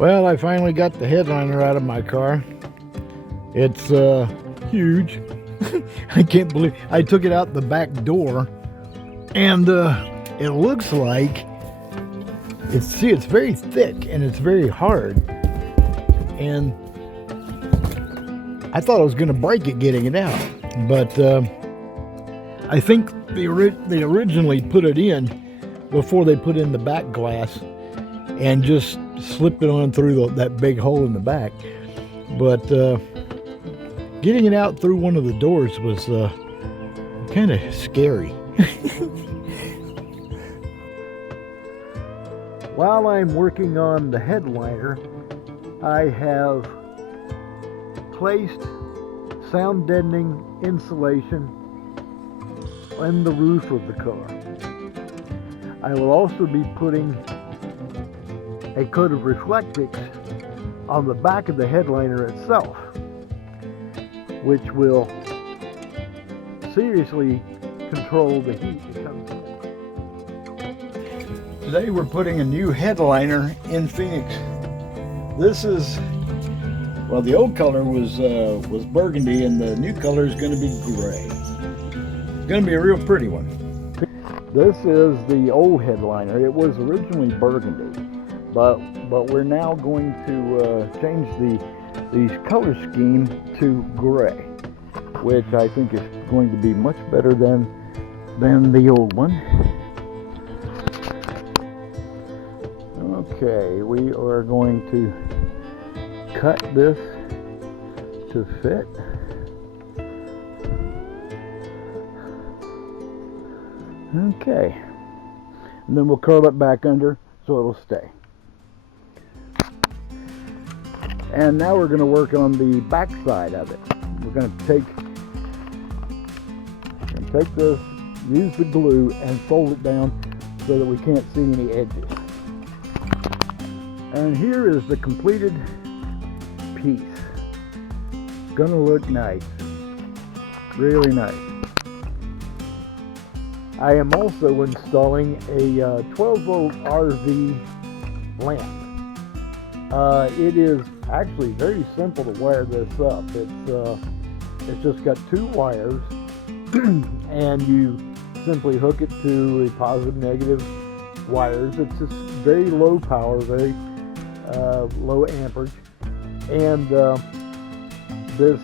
Well, I finally got the headliner out of my car. It's huge. I can't believe I took it out the back door, and it looks like it's very thick and it's very hard. And I thought I was going to break it getting it out, but I think they originally put it in before they put in the back glass and just slipped it on through that big hole in the back. But getting it out through one of the doors was kind of scary. While I'm working on the headliner, I have placed sound deadening insulation on the roof of the car. I will also be putting a coat of Reflectix on the back of the headliner itself, which will seriously control the heat that comes from it. Today we're putting a new headliner in Phoenix. This is, well, the old color was burgundy, and the new color is going to be gray. It's going to be a real pretty one. This is the old headliner. It was originally burgundy, but we're now going to change the color scheme to gray, which I think is going to be much better than the old one. Okay, we are going to cut this to fit. Okay, and then we'll curl it back under so it'll stay. And now we're going to work on the back side of it. We're going to take this, use the glue, and fold it down so that we can't see any edges. And here is the completed piece. It's going to look nice, really nice. I am also installing a 12-volt RV lamp. It is actually very simple to wire this up. It's just got two wires, and you simply hook it to a positive, negative wires. It's just very low power, very low amperage, and this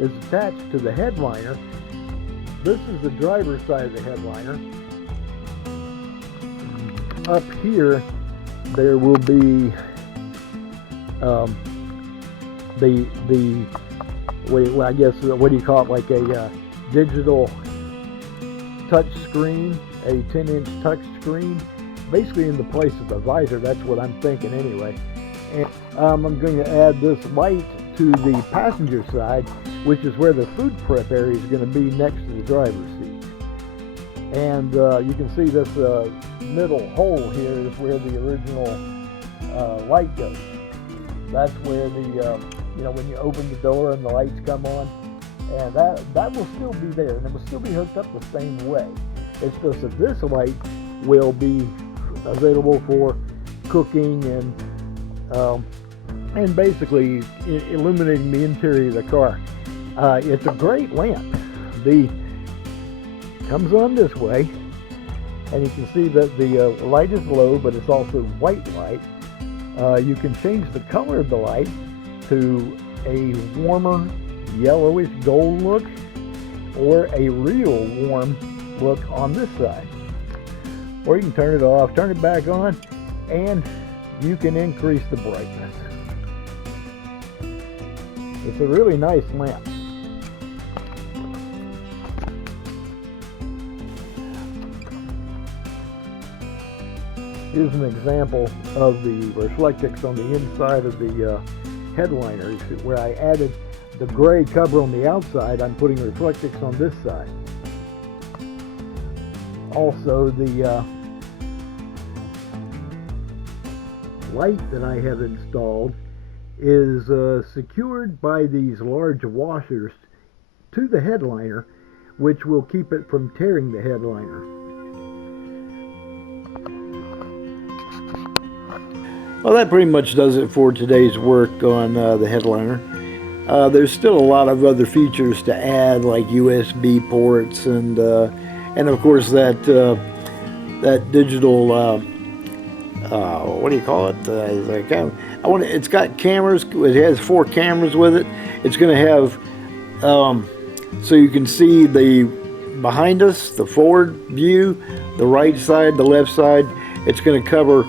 is attached to the headliner. This is the driver's side of the headliner. Up here, there will be I guess, what do you call it, like a digital touch screen, a 10-inch touch screen, basically in the place of the visor. That's what I'm thinking anyway. And I'm going to add this light to the passenger side, which is where the food prep area is going to be next to the driver's seat. And you can see this middle hole here is where the original light goes. That's where the when you open the door and the lights come on, and that will still be there, and it will still be hooked up the same way. It's just that this light will be available for cooking and basically illuminating the interior of the car. It's a great lamp. Comes on this way, and you can see that the light is low, but it's also white light. You can change the color of the light to a warmer yellowish gold look, or a real warm look on this side. Or you can turn it off, turn it back on, and you can increase the brightness. It's a really nice lamp. Here's an example of the Reflectix on the inside of the headliner, where I added the gray cover on the outside. I'm putting Reflectix on this side. Also, the light that I have installed is secured by these large washers to the headliner, which will keep it from tearing the headliner. Well, that pretty much does it for today's work on the headliner. There's still a lot of other features to add, like USB ports and of course that digital what do you call it? It's got cameras. It has 4 cameras with it. It's going to have so you can see the behind us, the forward view, the right side, the left side. It's going to cover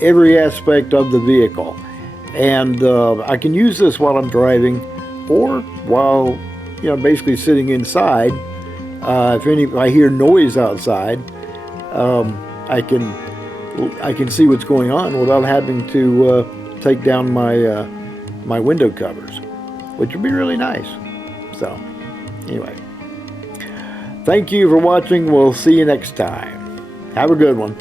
every aspect of the vehicle, and I can use this while I'm driving or while, you know, basically sitting inside. If I hear noise outside, I can see what's going on without having to take down my my window covers, which would be really nice. So anyway, thank you for watching. We'll see you next time. Have a good one.